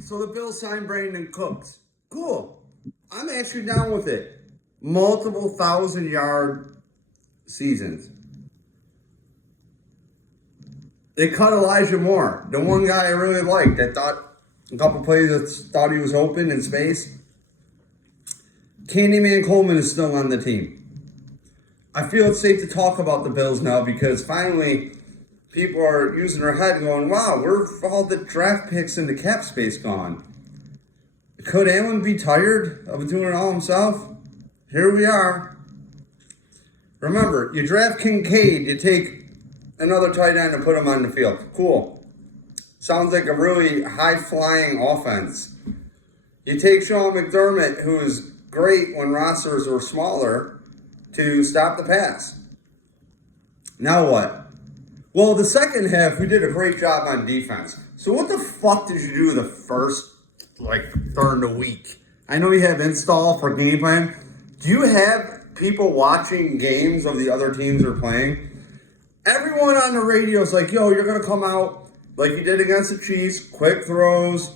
So the Bills signed Beane Cooks. Cool. I'm actually down with it. Multiple 1,000-yard seasons. They cut Elijah Moore, the one guy I really liked. I thought a couple plays that thought he was open in space. Candyman Coleman is still on the team. I feel it's safe to talk about the Bills now because finally people are using their head and going, wow, where have all the draft picks and the cap space gone? Could Allen be tired of doing it all himself? Here we are. Remember, you draft Kincaid, you take another tight end and put him on the field. Cool. Sounds like a really high-flying offense. You take Sean McDermott, who is great when rosters were smaller, to stop the pass. Now what? Well, the second half, we did a great job on defense. So what the fuck did you do the first, third of the week? I know you have install for game plan. Do you have people watching games of the other teams are playing? Everyone on the radio is like, yo, you're going to come out like you did against the Chiefs, quick throws.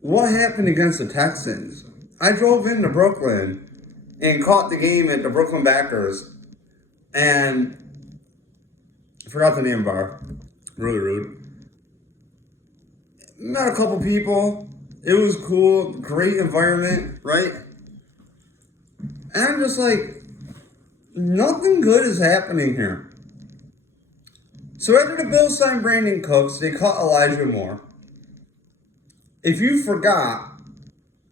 What happened against the Texans? I drove into Brooklyn and caught the game at the Brooklyn Backers, and I forgot the name bar. Really rude. Met a couple people. It was cool. Great environment, right? And I'm just like, nothing good is happening here. So after the Bills signed Beane Cooks, they cut Elijah Moore. If you forgot,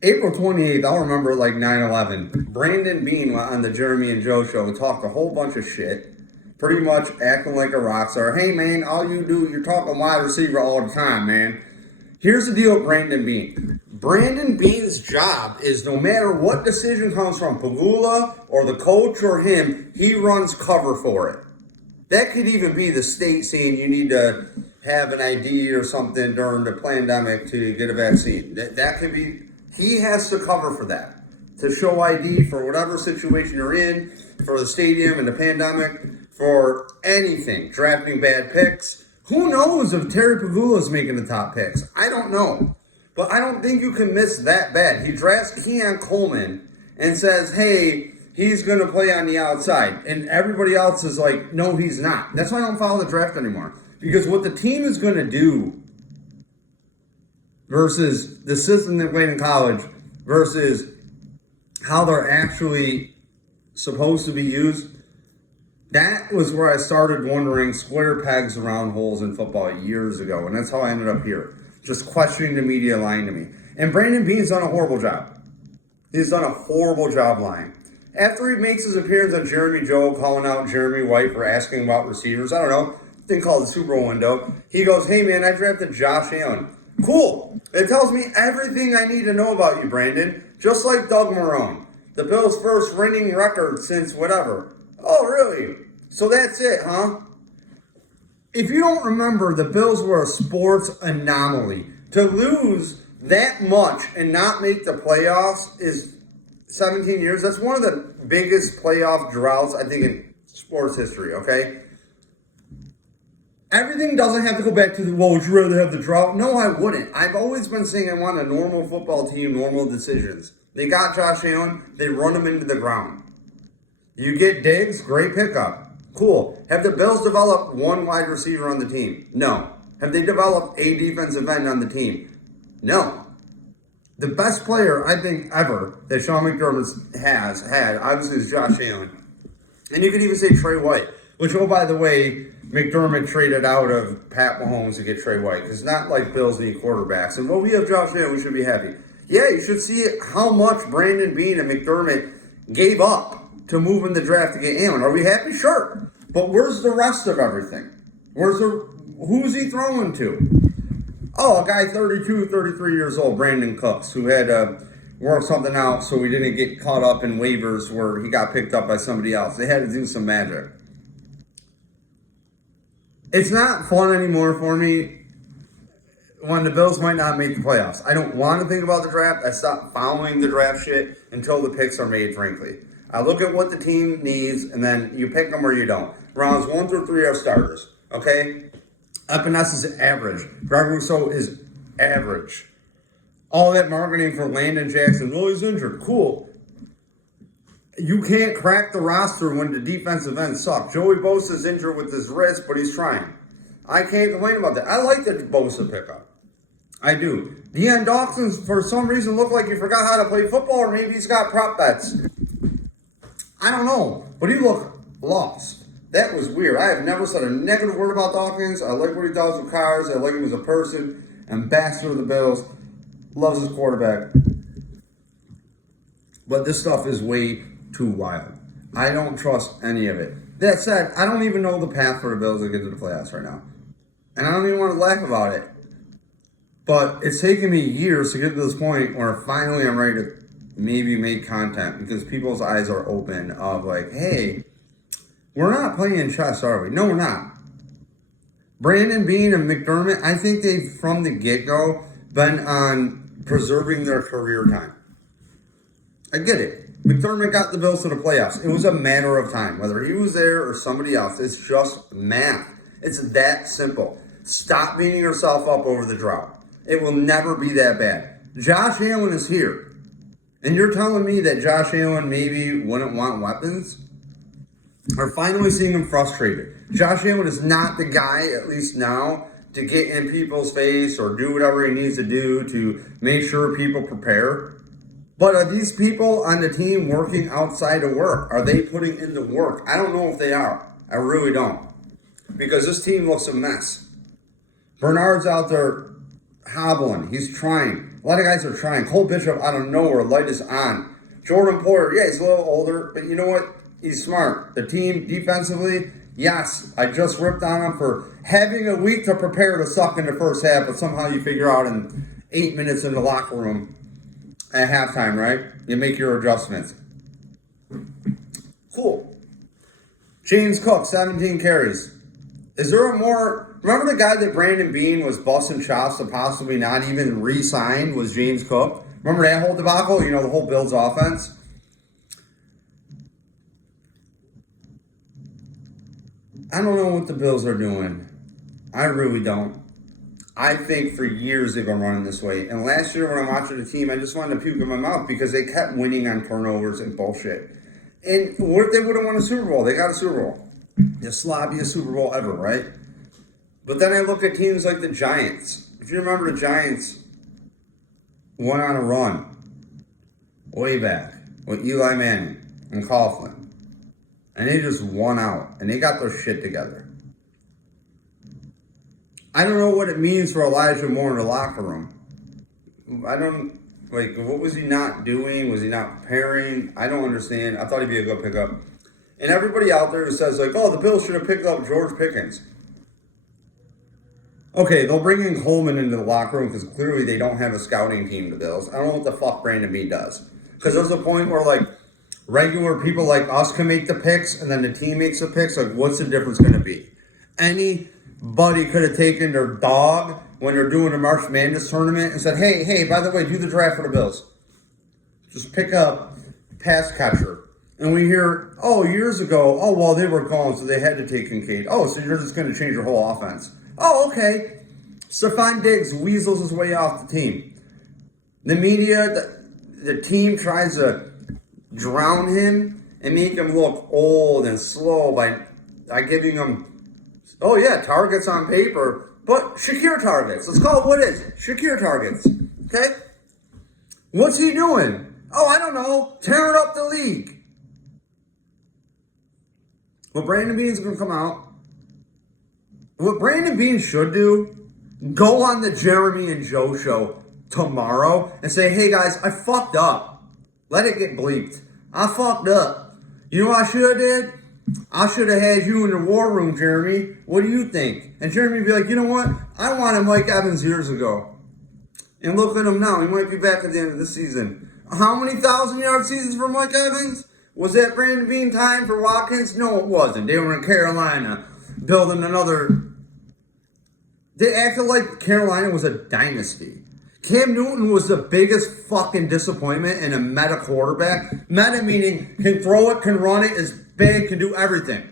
April 28th, I'll remember like 9/11. Bills Beane went on the Jeremy and Joe show and talked a whole bunch of shit, pretty much acting like a rock star. Hey man, all you do, you're talking wide receiver all the time, man. Here's the deal with Bills Beane. Bills Beane's job is no matter what decision comes from Pagula or the coach or him, he runs cover for it. That could even be the state saying you need to have an ID or something during the pandemic to get a vaccine. That could be, he has to cover for that. To show ID for whatever situation you're in, for the stadium and the pandemic, for anything, drafting bad picks. Who knows if Terry Pagula is making the top picks? I don't know. But I don't think you can miss that bad. He drafts Keon Coleman and says, hey, he's going to play on the outside. And everybody else is like, no, he's not. That's why I don't follow the draft anymore. Because what the team is going to do versus the system they played in college versus how they're actually supposed to be used, that was where I started wondering square pegs around holes in football years ago. And that's how I ended up here. Just questioning the media lying to me. And Bills Beane's done a horrible job. He's done a horrible job lying. After he makes his appearance on Jeremy Joe, calling out Jeremy White for asking about receivers, I don't know, thing called the Super Bowl window, he goes, hey man, I drafted Josh Allen. Cool. It tells me everything I need to know about you, Brandon. Just like Doug Marrone. The Bills' first winning record since whatever. Oh, really? So that's it, huh? If you don't remember, the Bills were a sports anomaly. To lose that much and not make the playoffs is 17 years. That's one of the biggest playoff droughts, I think, in sports history, okay? Everything doesn't have to go back to the, well, would you rather have the drought? No, I wouldn't. I've always been saying I want a normal football team, normal decisions. They got Josh Allen. They run him into the ground. You get Diggs, great pickup. Cool. Have the Bills developed one wide receiver on the team? No. Have they developed a defensive end on the team? No. The best player, I think, ever that Sean McDermott has had, obviously, is Josh Allen. And you could even say Trey White, which, oh, by the way, McDermott traded out of Pat Mahomes to get Trey White. Because it's not like Bills need quarterbacks. And, well, we have Josh Allen, we should be happy. Yeah, you should see how much Bills Beane and McDermott gave up to move in the draft to get Allen. Are we happy? Sure. But where's the rest of everything? Who's he throwing to? Oh, a guy 32, 33 years old, Bilane Cooks, who had to work something out so he didn't get caught up in waivers where he got picked up by somebody else. They had to do some magic. It's not fun anymore for me when the Bills might not make the playoffs. I don't want to think about the draft. I stopped following the draft shit until the picks are made, frankly. I look at what the team needs, and then you pick them or you don't. Rounds 1 through 3 are starters, okay? Epinesa is average. Greg Rousseau is average. All that marketing for Landon Jackson, oh, he's injured. Cool. You can't crack the roster when the defensive end suck. Joey Bosa's injured with his wrist, but he's trying. I can't complain about that. I like the Bosa pickup. I do. Deion Dawson, for some reason, looked like he forgot how to play football, or maybe he's got prop bets. I don't know, but he looked lost. That was weird. I have never said a negative word about Dawkins. I like what he does with cars. I like him as a person. Ambassador of the Bills. Loves his quarterback. But this stuff is way too wild. I don't trust any of it. That said, I don't even know the path for the Bills to get to the playoffs right now. And I don't even want to laugh about it. But it's taken me years to get to this point where finally I'm ready to maybe make content because people's eyes are open of like, hey, we're not playing chess, are we? No, we're not. Brandon Beane and McDermott, I think they've, from the get-go, been on preserving their career time. I get it. McDermott got the Bills to the playoffs. It was a matter of time. Whether he was there or somebody else, it's just math. It's that simple. Stop beating yourself up over the drought. It will never be that bad. Josh Allen is here. And you're telling me that Josh Allen maybe wouldn't want weapons? We're finally seeing him frustrated. Josh Allen is not the guy, at least now, to get in people's face or do whatever he needs to do to make sure people prepare. But are these people on the team working outside of work? Are they putting in the work? I don't know if they are. I really don't. Because this team looks a mess. Bernard's out there hobbling. He's trying. A lot of guys are trying. Cole Bishop out of nowhere. Light is on. Jordan Poyer, yeah, he's a little older. But you know what? He's smart. The team defensively, yes, I just ripped on him for having a week to prepare to suck in the first half. But somehow you figure out in 8 minutes in the locker room at halftime, right? You make your adjustments. Cool. James Cook, 17 carries. Is there a more... Remember the guy that Brandon Beane was busting chops to possibly not even re-sign was James Cook? Remember that whole debacle? You know, the whole Bills offense? I don't know what the Bills are doing. I really don't. I think for years they've been running this way. And last year when I'm watching the team, I just wanted to puke in my mouth because they kept winning on turnovers and bullshit. And what if they would have won a Super Bowl? They got a Super Bowl. The sloppiest Super Bowl ever, right? But then I look at teams like the Giants. If you remember, the Giants went on a run way back with Eli Manning and Coughlin. And they just won out. And they got their shit together. I don't know what it means for Elijah Moore in the locker room. I don't, like, what was he not doing? Was he not preparing? I don't understand. I thought he'd be a good pickup. And everybody out there who says, like, oh, the Bills should have picked up George Pickens. Okay, they'll bring in Coleman into the locker room because clearly they don't have a scouting team, the Bills. I don't know what the fuck Brandon Beane does. Because there's a point where, like, regular people like us can make the picks and then the team makes the picks. Like, what's the difference going to be? Anybody could have taken their dog when they're doing a March Madness tournament and said, hey, by the way, do the draft for the Bills. Just pick up pass catcher. And we hear, oh, years ago, oh, well, they were calling, so they had to take Kincaid. Oh, so you're just going to change your whole offense. Oh, okay. Stephon Diggs weasels his way off the team. The media, the team tries to drown him and make him look old and slow by giving him, oh yeah, targets on paper, but Shakir targets. Let's call it what it is. Shakir targets. Okay? What's he doing? Oh, I don't know. Tearing up the league. Well, Brandon Beane's going to come out. What Brandon Beane should do, go on the Jeremy and Joe show tomorrow and say, hey guys, I fucked up. Let it get bleeped. I fucked up. You know what I should have did? I should have had you in the war room, Jeremy. What do you think? And Jeremy would be like, you know what? I wanted Mike Evans years ago. And look at him now. He might be back at the end of the season. How many 1,000-yard seasons for Mike Evans? Was that Brandon Beane time for Watkins? No, it wasn't. They were in Carolina building another... They acted like Carolina was a dynasty. Cam Newton was the biggest fucking disappointment in a meta quarterback. Meta meaning can throw it, can run it, is big, can do everything.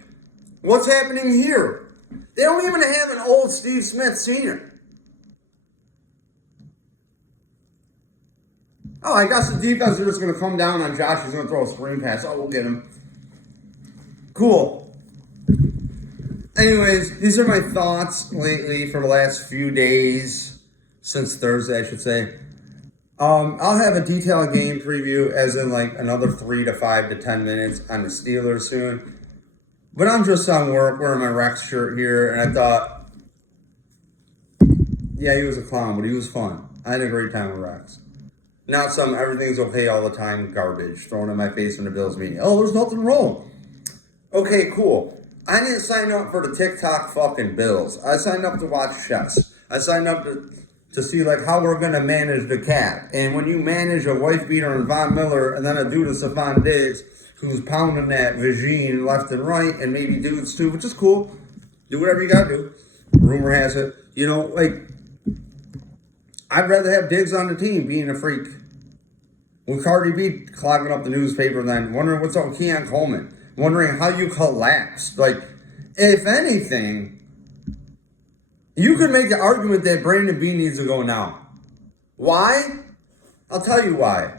What's happening here? They don't even have an old Steve Smith Sr. Oh, I guess the defense is just going to come down on Josh. He's going to throw a screen pass. Oh, we'll get him. Cool. Anyways, these are my thoughts lately for the last few days, since Thursday, I should say. I'll have a detailed game preview, as in like another 3 to 5 to 10 minutes on the Steelers soon. But I'm just on work wearing my Rex shirt here, and I thought, yeah, he was a clown, but he was fun. I had a great time with Rex. Not some everything's okay all the time garbage thrown in my face in the Bills meeting. Oh, there's nothing wrong. Okay, cool. I didn't sign up for the TikTok fucking Bills. I signed up to watch chess. I signed up to see like how we're gonna manage the cat. And when you manage a wife beater and Von Miller and then a dude of Stephon Diggs who's pounding that Beane left and right, and maybe dudes too, which is cool. Do whatever you gotta do. Rumor has it, you know, like I'd rather have Diggs on the team being a freak. With Cardi B clogging up the newspaper, then wondering what's up with Keon Coleman, wondering how you collapsed. Like, if anything, you could make the argument that Brandon Beane needs to go now. Why? I'll tell you why.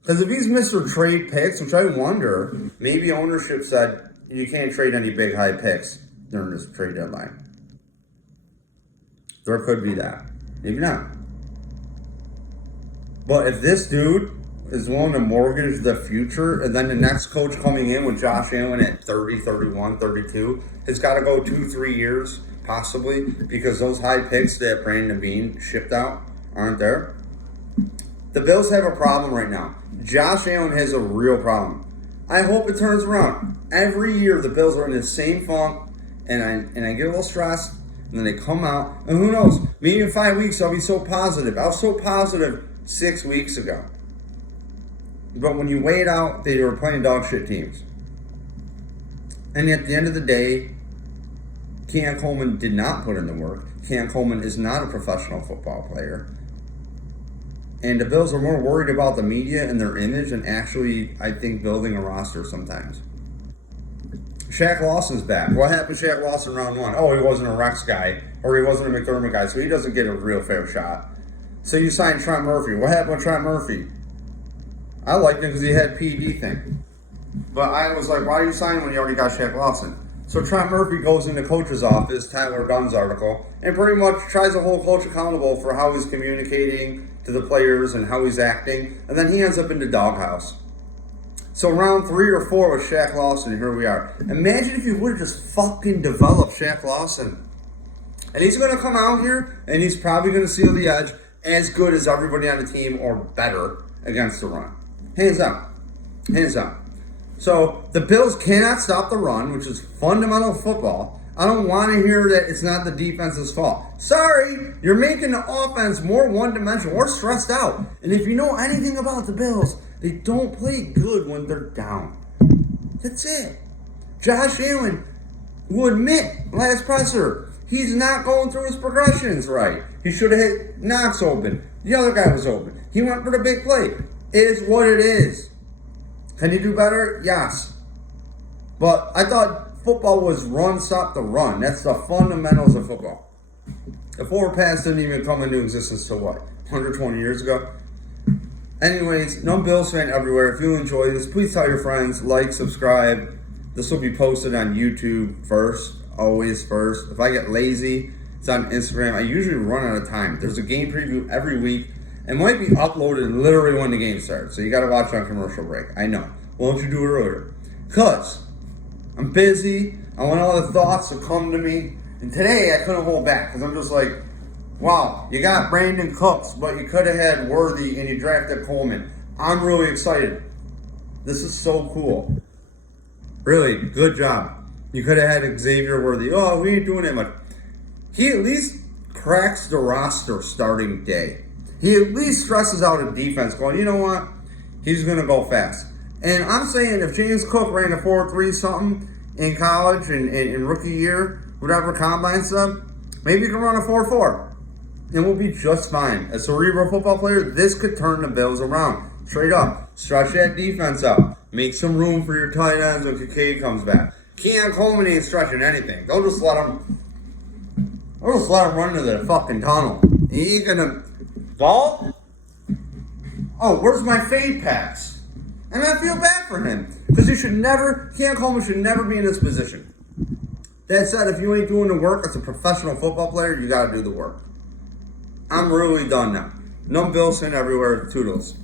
Because if he's Mr. Trade Picks, which I wonder, maybe ownership said you can't trade any big high picks during this trade deadline. There could be that. Maybe not. But if this dude is willing to mortgage the future, and then the next coach coming in with Josh Allen at 30, 31, 32, it's got to go 2-3 years, possibly, because those high picks that Brandon Beane shipped out aren't there. The Bills have a problem right now. Josh Allen has a real problem. I hope it turns around. Every year, the Bills are in the same funk, and I get a little stressed, and then they come out, and who knows, maybe in 5 weeks I'll be so positive. I was so positive 6 weeks ago. But when you weigh it out, they were playing dog shit teams. And at the end of the day, Keon Coleman did not put in the work. Keon Coleman is not a professional football player. And the Bills are more worried about the media and their image than actually, I think, building a roster sometimes. Shaq Lawson's back. What happened to Shaq Lawson round 1? Oh, he wasn't a Rex guy, or he wasn't a McDermott guy, so he doesn't get a real fair shot. So you signed Trent Murphy. What happened with Trent Murphy? I liked him because he had PED thing. But I was like, why are you signing when you already got Shaq Lawson? So Trent Murphy goes in the coach's office, Tyler Dunn's article, and pretty much tries to hold coach accountable for how he's communicating to the players and how he's acting. And then he ends up in the doghouse. So round 3 or 4 with Shaq Lawson, here we are. Imagine if you would have just fucking developed Shaq Lawson. And he's going to come out here, and he's probably going to seal the edge as good as everybody on the team or better against the run. Hands down. Hands down. So the Bills cannot stop the run, which is fundamental football. I don't want to hear that it's not the defense's fault. Sorry, you're making the offense more one-dimensional or stressed out. And if you know anything about the Bills, they don't play good when they're down. That's it. Josh Allen will admit, last presser, he's not going through his progressions right. He should have hit Knox open. The other guy was open. He went for the big play. It is what it is. Can he do better? Yes. But I thought football was run, stop the run. That's the fundamentals of football. The forward pass didn't even come into existence till what? 120 years ago? Anyways, no Bills fan everywhere. If you enjoy this, please tell your friends, like, subscribe. This will be posted on YouTube first, always first. If I get lazy, it's on Instagram. I usually run out of time. There's a game preview every week. It might be uploaded literally when the game starts, so you got to watch on commercial break. I know. Why don't you do it earlier? Because I'm busy. I want all the thoughts to come to me. And today I couldn't hold back because I'm just like, wow, you got Brandon Cooks, but you could have had Worthy and you drafted Coleman. I'm really excited. This is so cool. Really, good job. You could have had Xavier Worthy. Oh, we ain't doing that much. He at least cracks the roster starting day. He at least stresses out a defense going, you know what? He's going to go fast. And I'm saying if James Cook ran a 4.3 something in college and in rookie year, whatever combine stuff, maybe he can run a 4.4. And we'll be just fine. As a cerebral football player, this could turn the Bills around. Straight up. Stretch that defense out. Make some room for your tight ends when Kincaid comes back. Keon Coleman ain't stretching anything. They'll just let him I'll just let him run into the fucking tunnel. He ain't gonna fall. Oh, where's my fade pass? And I feel bad for him. Because Cam Coleman should never be in this position. That said, if you ain't doing the work as a professional football player, you gotta do the work. I'm really done now. No Bills fan everywhere. Toodles.